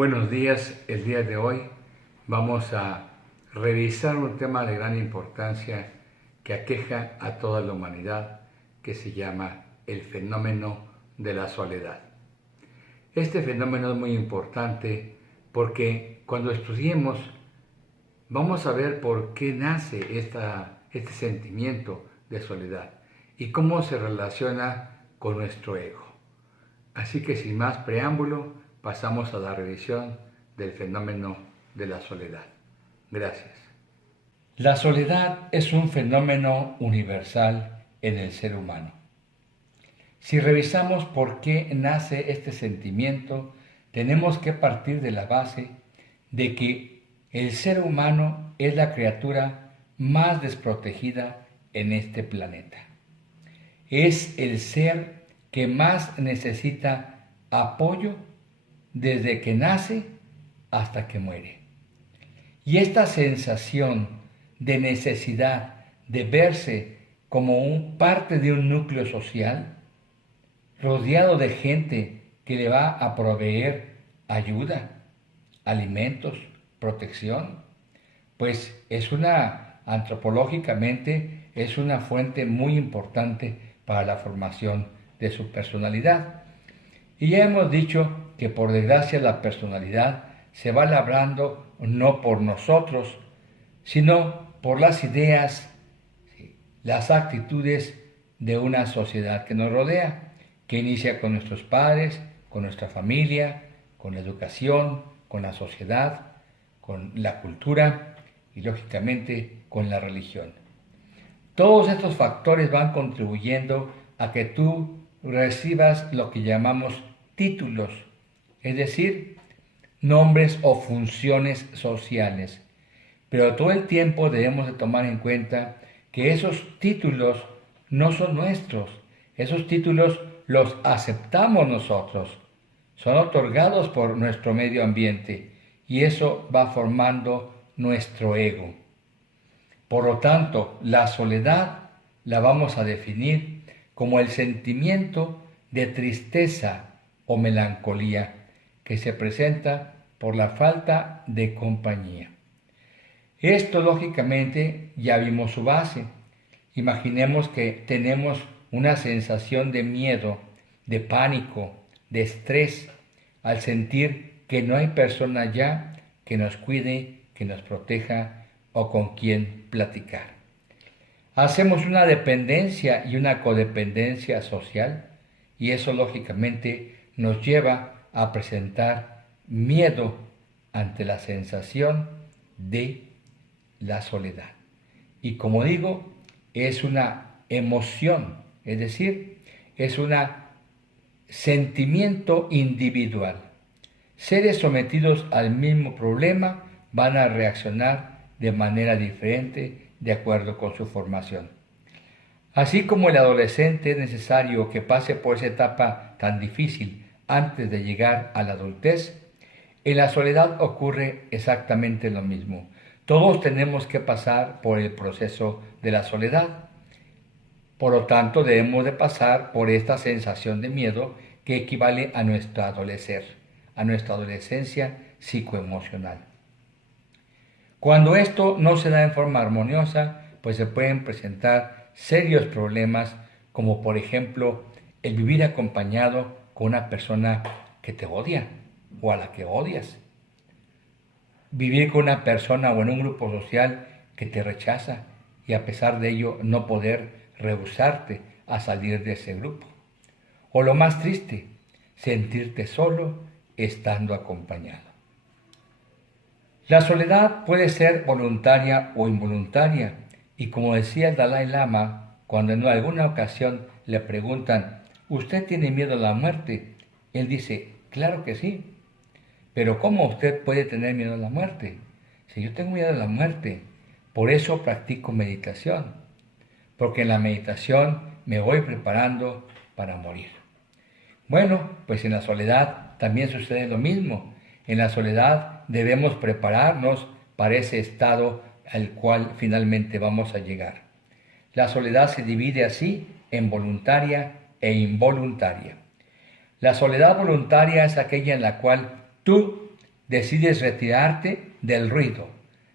Buenos días, el día de hoy vamos a revisar un tema de gran importancia que aqueja a toda la humanidad, que se llama el fenómeno de la soledad. Este fenómeno es muy importante porque cuando estudiemos vamos a ver por qué nace este sentimiento de soledad y cómo se relaciona con nuestro ego. Así que sin más preámbulo, pasamos a la revisión del fenómeno de la soledad. Gracias. La soledad es un fenómeno universal en el ser humano. Si revisamos por qué nace este sentimiento, tenemos que partir de la base de que el ser humano es la criatura más desprotegida en este planeta. Es el ser que más necesita apoyo desde que nace hasta que muere. Y esta sensación de necesidad de verse como parte de un núcleo social, rodeado de gente que le va a proveer ayuda, alimentos, protección, pues antropológicamente es una fuente muy importante para la formación de su personalidad. Y ya hemos dicho que por desgracia la personalidad se va labrando no por nosotros, sino por las ideas, las actitudes de una sociedad que nos rodea, que inicia con nuestros padres, con nuestra familia, con la educación, con la sociedad, con la cultura y lógicamente con la religión. Todos estos factores van contribuyendo a que tú recibas lo que llamamos títulos, es decir, nombres o funciones sociales. Pero todo el tiempo debemos de tomar en cuenta que esos títulos no son nuestros. Esos títulos los aceptamos nosotros. Son otorgados por nuestro medio ambiente y eso va formando nuestro ego. Por lo tanto, la soledad la vamos a definir como el sentimiento de tristeza o melancolía que se presenta por la falta de compañía. Esto lógicamente ya vimos su base. Imaginemos que tenemos una sensación de miedo, de pánico, de estrés al sentir que no hay persona ya que nos cuide, que nos proteja o con quien platicar. Hacemos una dependencia y una codependencia social y eso lógicamente nos lleva a presentar miedo ante la sensación de la soledad. Y como digo, es una emoción, es decir, es un sentimiento individual. Seres sometidos al mismo problema van a reaccionar de manera diferente de acuerdo con su formación. Así como el adolescente es necesario que pase por esa etapa tan difícil antes de llegar a la adultez, en la soledad ocurre exactamente lo mismo. Todos tenemos que pasar por el proceso de la soledad. Por lo tanto, debemos de pasar por esta sensación de miedo que equivale a nuestro adolecer, a nuestra adolescencia psicoemocional. Cuando esto no se da en forma armoniosa, pues se pueden presentar serios problemas, como por ejemplo el vivir acompañado con una persona que te odia o a la que odias. Vivir con una persona o en un grupo social que te rechaza y a pesar de ello no poder rehusarte a salir de ese grupo. O lo más triste, sentirte solo estando acompañado. La soledad puede ser voluntaria o involuntaria y como decía el Dalai Lama, cuando en alguna ocasión le preguntan, ¿usted tiene miedo a la muerte? Él dice, claro que sí, pero ¿cómo usted puede tener miedo a la muerte? Si yo tengo miedo a la muerte, por eso practico meditación, porque en la meditación me voy preparando para morir. Bueno, pues en la soledad también sucede lo mismo. En la soledad debemos prepararnos para ese estado al cual finalmente vamos a llegar. La soledad se divide así en voluntaria e involuntaria. La soledad voluntaria es aquella en la cual tú decides retirarte del ruido,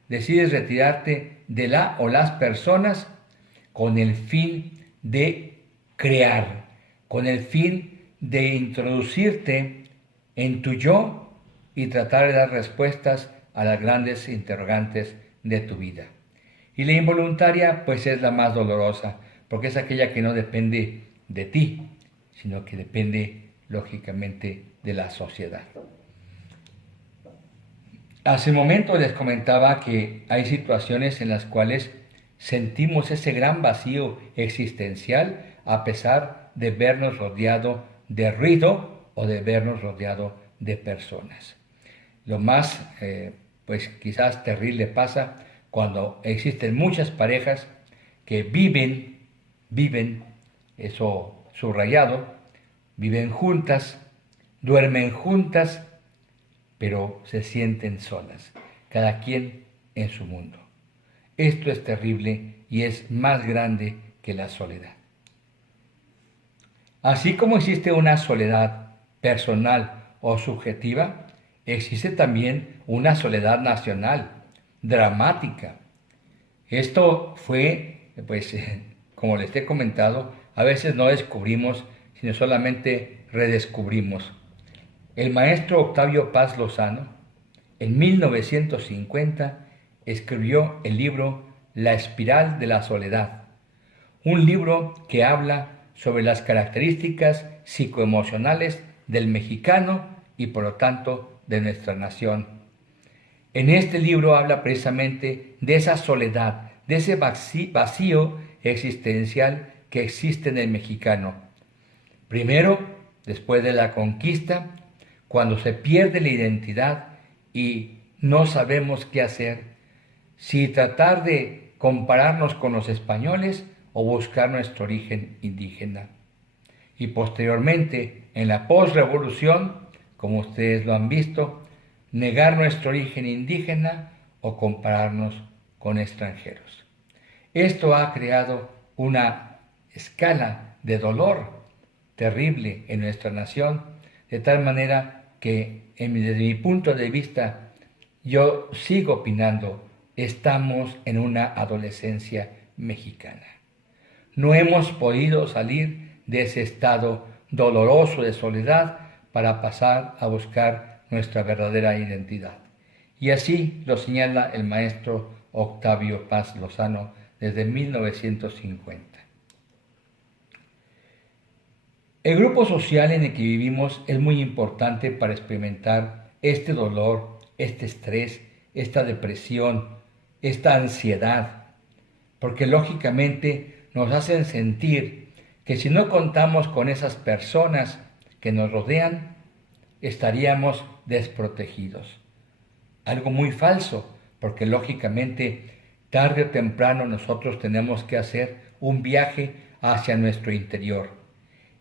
decides retirarte de la o las personas con el fin de crear, con el fin de introducirte en tu yo y tratar de dar respuestas a las grandes interrogantes de tu vida. Y la involuntaria pues es la más dolorosa, porque es aquella que no depende de ti, sino que depende lógicamente de la sociedad. Hace un momento les comentaba que hay situaciones en las cuales sentimos ese gran vacío existencial a pesar de vernos rodeado de ruido o de vernos rodeado de personas. Lo más, pues quizás terrible pasa cuando existen muchas parejas que viven, eso subrayado, viven juntas, duermen juntas, pero se sienten solas, cada quien en su mundo. Esto es terrible y es más grande que la soledad. Así como existe una soledad personal o subjetiva, existe también una soledad nacional, dramática. Esto fue, pues, como les he comentado, a veces no descubrimos, sino solamente redescubrimos. El maestro Octavio Paz Lozano, en 1950, escribió el libro La espiral de la soledad, un libro que habla sobre las características psicoemocionales del mexicano y por lo tanto de nuestra nación. En este libro habla precisamente de esa soledad, de ese vacío existencial que existe en el mexicano. Primero, después de la conquista, cuando se pierde la identidad y no sabemos qué hacer, si tratar de compararnos con los españoles o buscar nuestro origen indígena. Y posteriormente, en la posrevolución, como ustedes lo han visto, negar nuestro origen indígena o compararnos con extranjeros. Esto ha creado una escala de dolor terrible en nuestra nación, de tal manera que desde mi punto de vista yo sigo opinando, estamos en una adolescencia mexicana. No hemos podido salir de ese estado doloroso de soledad para pasar a buscar nuestra verdadera identidad. Y así lo señala el maestro Octavio Paz Lozano desde 1950. El grupo social en el que vivimos es muy importante para experimentar este dolor, este estrés, esta depresión, esta ansiedad, porque lógicamente nos hacen sentir que si no contamos con esas personas que nos rodean, estaríamos desprotegidos. Algo muy falso, porque lógicamente tarde o temprano nosotros tenemos que hacer un viaje hacia nuestro interior.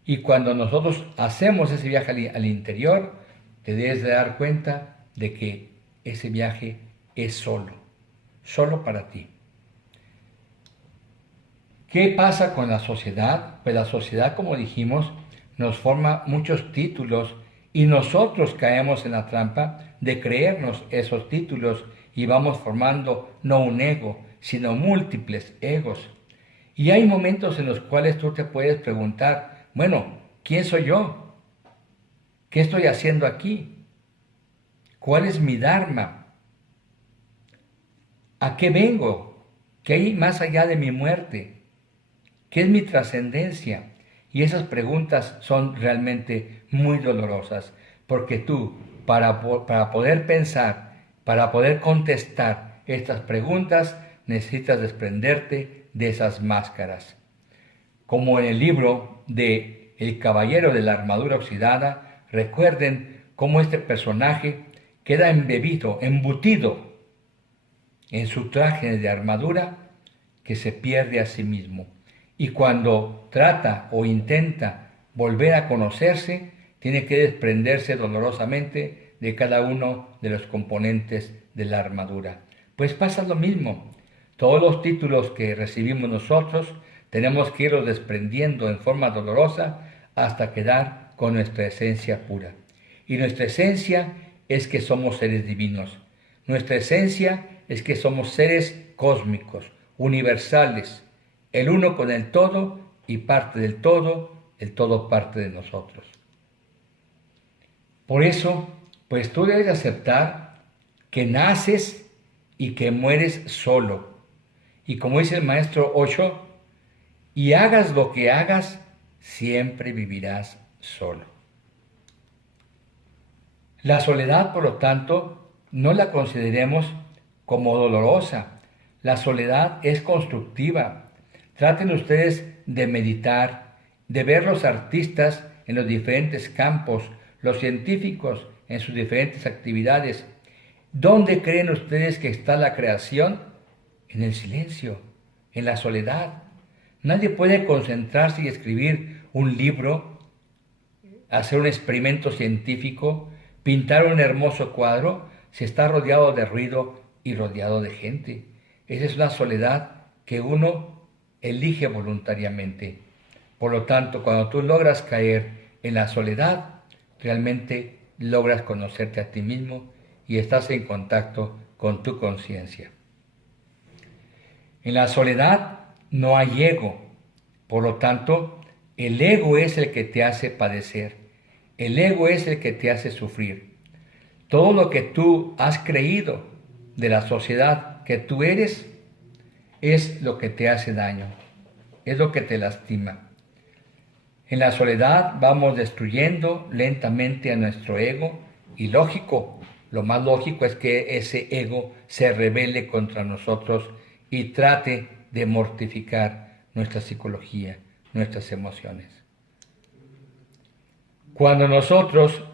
Y cuando nosotros hacemos ese viaje al interior, te debes de dar cuenta de que ese viaje es solo para ti. ¿Qué pasa con la sociedad? Pues la sociedad, como dijimos, nos forma muchos títulos y nosotros caemos en la trampa de creernos esos títulos y vamos formando no un ego, sino múltiples egos. Y hay momentos en los cuales tú te puedes preguntar, bueno, ¿quién soy yo? ¿Qué estoy haciendo aquí? ¿Cuál es mi dharma? ¿A qué vengo? ¿Qué hay más allá de mi muerte? ¿Qué es mi trascendencia? Y esas preguntas son realmente muy dolorosas, porque tú, para poder pensar, para poder contestar estas preguntas, necesitas desprenderte de esas máscaras. Como en el libro de El caballero de la armadura oxidada, recuerden cómo este personaje queda embutido en su traje de armadura que se pierde a sí mismo. Y cuando trata o intenta volver a conocerse, tiene que desprenderse dolorosamente de cada uno de los componentes de la armadura. Pues pasa lo mismo. Todos los títulos que recibimos nosotros tenemos que irlos desprendiendo en forma dolorosa hasta quedar con nuestra esencia pura. Y nuestra esencia es que somos seres divinos. Nuestra esencia es que somos seres cósmicos, universales, el uno con el todo y parte del todo, el todo parte de nosotros. Por eso, pues tú debes aceptar que naces y que mueres solo. Y como dice el maestro Osho, y hagas lo que hagas, siempre vivirás solo. La soledad, por lo tanto, no la consideremos como dolorosa. La soledad es constructiva. Traten ustedes de meditar, de ver los artistas en los diferentes campos, los científicos en sus diferentes actividades. ¿Dónde creen ustedes que está la creación? En el silencio, en la soledad. Nadie puede concentrarse y escribir un libro, hacer un experimento científico, pintar un hermoso cuadro, si está rodeado de ruido y rodeado de gente. Esa es una soledad que uno elige voluntariamente. Por lo tanto, cuando tú logras caer en la soledad, realmente logras conocerte a ti mismo y estás en contacto con tu conciencia. En la soledad no hay ego. Por lo tanto, el ego es el que te hace padecer. El ego es el que te hace sufrir. Todo lo que tú has creído de la sociedad que tú eres es lo que te hace daño, es lo que te lastima. En la soledad vamos destruyendo lentamente a nuestro ego y lo más lógico es que ese ego se rebele contra nosotros y trate de mortificar nuestra psicología, nuestras emociones. Cuando nosotros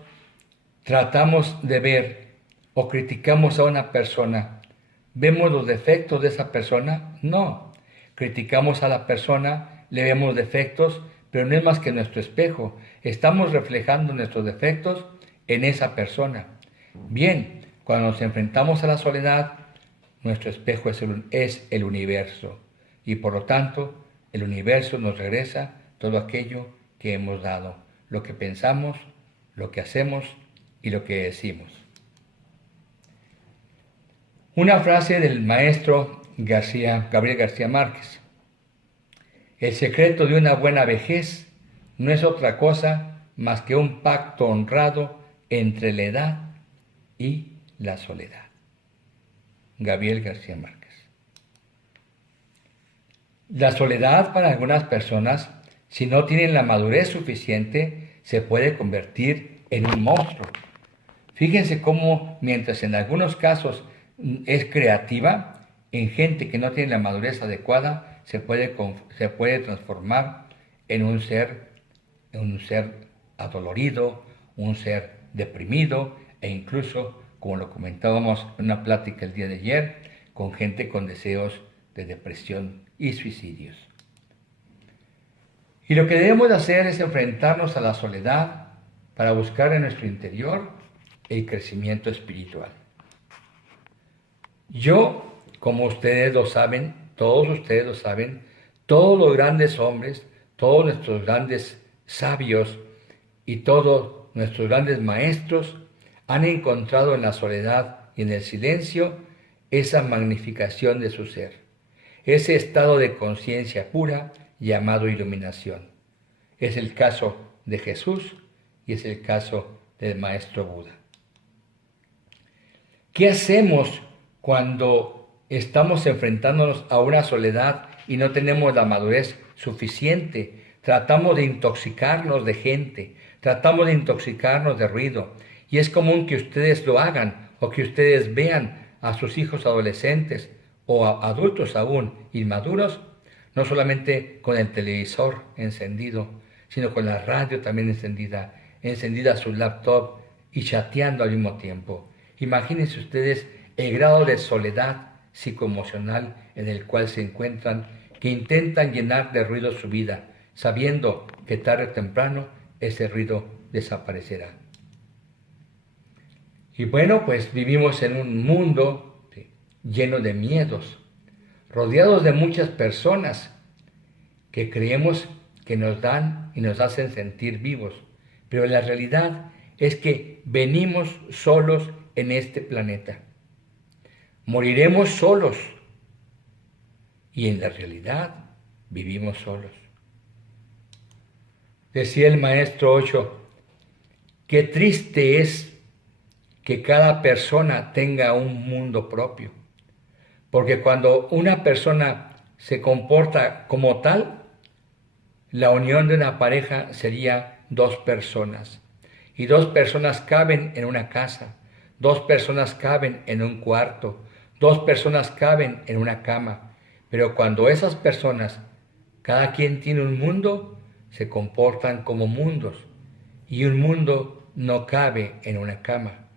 tratamos de ver o criticamos a una persona, ¿vemos los defectos de esa persona? No. Criticamos a la persona, le vemos defectos, pero no es más que nuestro espejo. Estamos reflejando nuestros defectos en esa persona. Bien, cuando nos enfrentamos a la soledad, nuestro espejo es el universo. Y por lo tanto, el universo nos regresa todo aquello que hemos dado, lo que pensamos, lo que hacemos y lo que decimos. Una frase del maestro Gabriel García Márquez. El secreto de una buena vejez no es otra cosa más que un pacto honrado entre la edad y la soledad. Gabriel García Márquez. La soledad para algunas personas, si no tienen la madurez suficiente, se puede convertir en un monstruo. Fíjense cómo, mientras en algunos casos es creativa, en gente que no tiene la madurez adecuada, se puede transformar en un ser adolorido, un ser deprimido e incluso, como lo comentábamos en una plática el día de ayer, con gente con deseos de depresión y suicidios. Y lo que debemos hacer es enfrentarnos a la soledad para buscar en nuestro interior el crecimiento espiritual. Yo, como ustedes lo saben, todos ustedes lo saben, todos los grandes hombres, todos nuestros grandes sabios y todos nuestros grandes maestros han encontrado en la soledad y en el silencio esa magnificación de su ser, ese estado de conciencia pura llamado iluminación. Es el caso de Jesús y es el caso del maestro Buda. ¿Qué hacemos cuando estamos enfrentándonos a una soledad y no tenemos la madurez suficiente? Tratamos de intoxicarnos de gente, tratamos de intoxicarnos de ruido. Y es común que ustedes lo hagan o que ustedes vean a sus hijos adolescentes o a adultos aún inmaduros, no solamente con el televisor encendido, sino con la radio también encendida su laptop y chateando al mismo tiempo. Imagínense ustedes el grado de soledad psicoemocional en el cual se encuentran, que intentan llenar de ruido su vida, sabiendo que tarde o temprano ese ruido desaparecerá. Y bueno, pues vivimos en un mundo lleno de miedos, rodeados de muchas personas que creemos que nos dan y nos hacen sentir vivos, pero en la realidad es que venimos solos en este planeta. Moriremos solos y en la realidad vivimos solos. Decía el maestro Osho, qué triste es que cada persona tenga un mundo propio, porque cuando una persona se comporta como tal, la unión de una pareja sería dos personas, y dos personas caben en una casa, dos personas caben en un cuarto, dos personas caben en una cama, pero cuando esas personas, cada quien tiene un mundo, se comportan como mundos, y un mundo no cabe en una cama.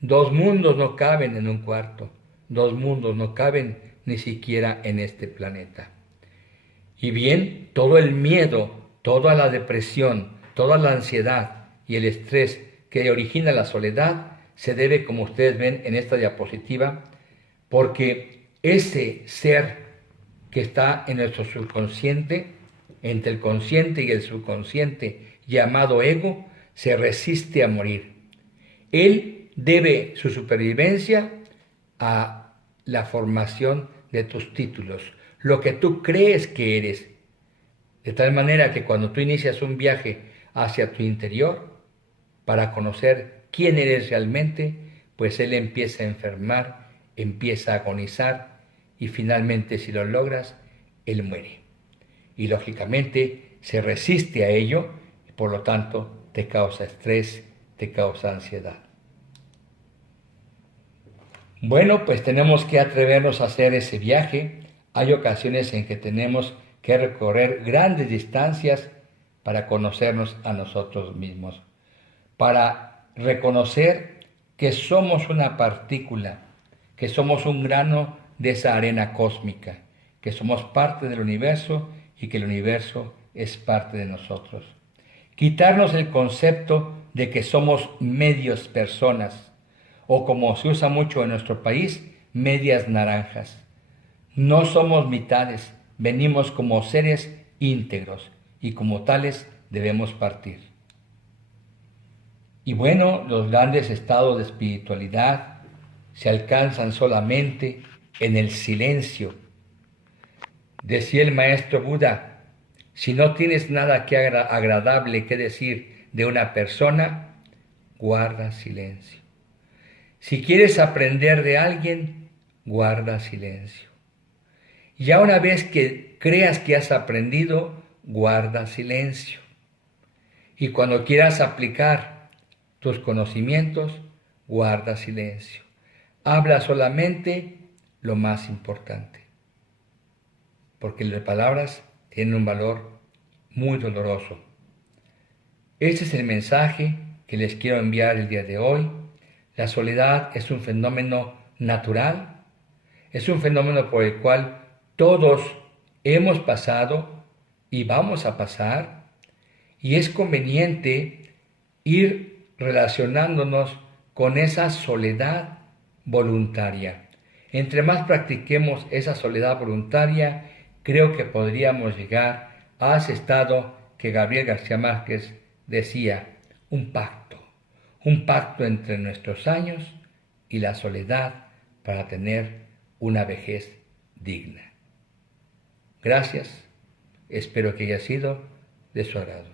Dos mundos no caben en un cuarto, dos mundos no caben ni siquiera en este planeta. Y bien, todo el miedo, toda la depresión, toda la ansiedad y el estrés que origina la soledad se debe, como ustedes ven en esta diapositiva, porque ese ser que está en nuestro subconsciente, entre el consciente y el subconsciente, llamado ego, se resiste a morir. Él debe su supervivencia a la formación de tus títulos, lo que tú crees que eres. De tal manera que cuando tú inicias un viaje hacia tu interior para conocer quién eres realmente, pues él empieza a enfermar, empieza a agonizar y finalmente si lo logras, él muere. Y lógicamente se resiste a ello y por lo tanto te causa estrés, te causa ansiedad. Bueno, pues tenemos que atrevernos a hacer ese viaje. Hay ocasiones en que tenemos que recorrer grandes distancias para conocernos a nosotros mismos, para reconocer que somos una partícula, que somos un grano de esa arena cósmica, que somos parte del universo y que el universo es parte de nosotros. Quitarnos el concepto de que somos medios personas, o como se usa mucho en nuestro país, medias naranjas. No somos mitades, venimos como seres íntegros y como tales debemos partir. Y bueno, los grandes estados de espiritualidad se alcanzan solamente en el silencio. Decía el maestro Buda, si no tienes nada que agradable que decir de una persona, guarda silencio. Si quieres aprender de alguien, guarda silencio. Ya una vez que creas que has aprendido, guarda silencio. Y cuando quieras aplicar tus conocimientos, guarda silencio. Habla solamente lo más importante. Porque las palabras tienen un valor muy doloroso. Este es el mensaje que les quiero enviar el día de hoy. La soledad es un fenómeno natural, es un fenómeno por el cual todos hemos pasado y vamos a pasar, y es conveniente ir relacionándonos con esa soledad voluntaria. Entre más practiquemos esa soledad voluntaria, creo que podríamos llegar a ese estado que Gabriel García Márquez decía, un pacto entre nuestros años y la soledad para tener una vejez digna. Gracias, espero que haya sido de su agrado.